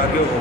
آگے ہو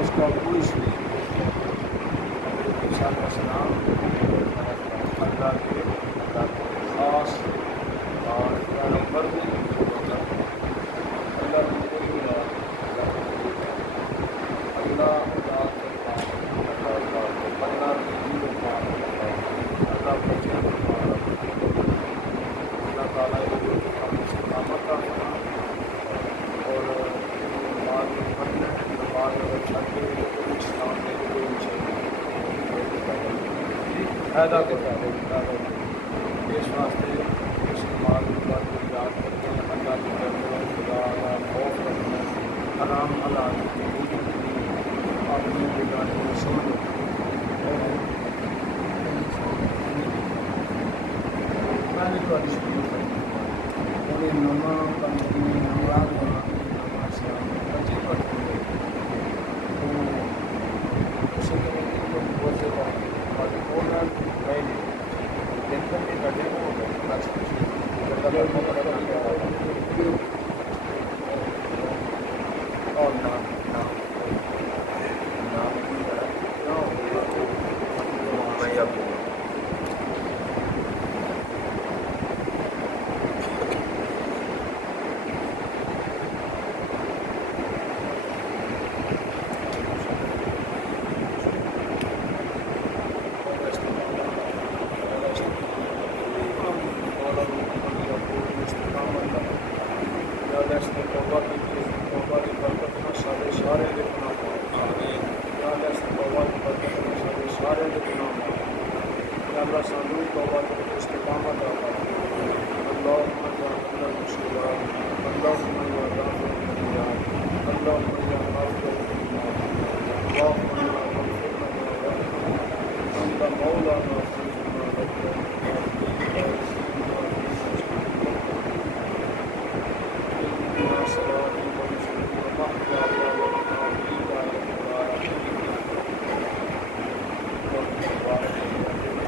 اس کا کوئی سلام اللہ کے خاص اور نمبر پیدا کرتا ہے اس واسطے اس معلومات کو یاد کرتے ہیں اللہ کی طرف خدا کا خوف رکھنا حرام حلال اپنے بگانے کو سمجھو میں نے تو شروع کر نما کنٹینیو نمراد بنا سے بچے پڑھتے ہیں اسی طرح کی بہت سے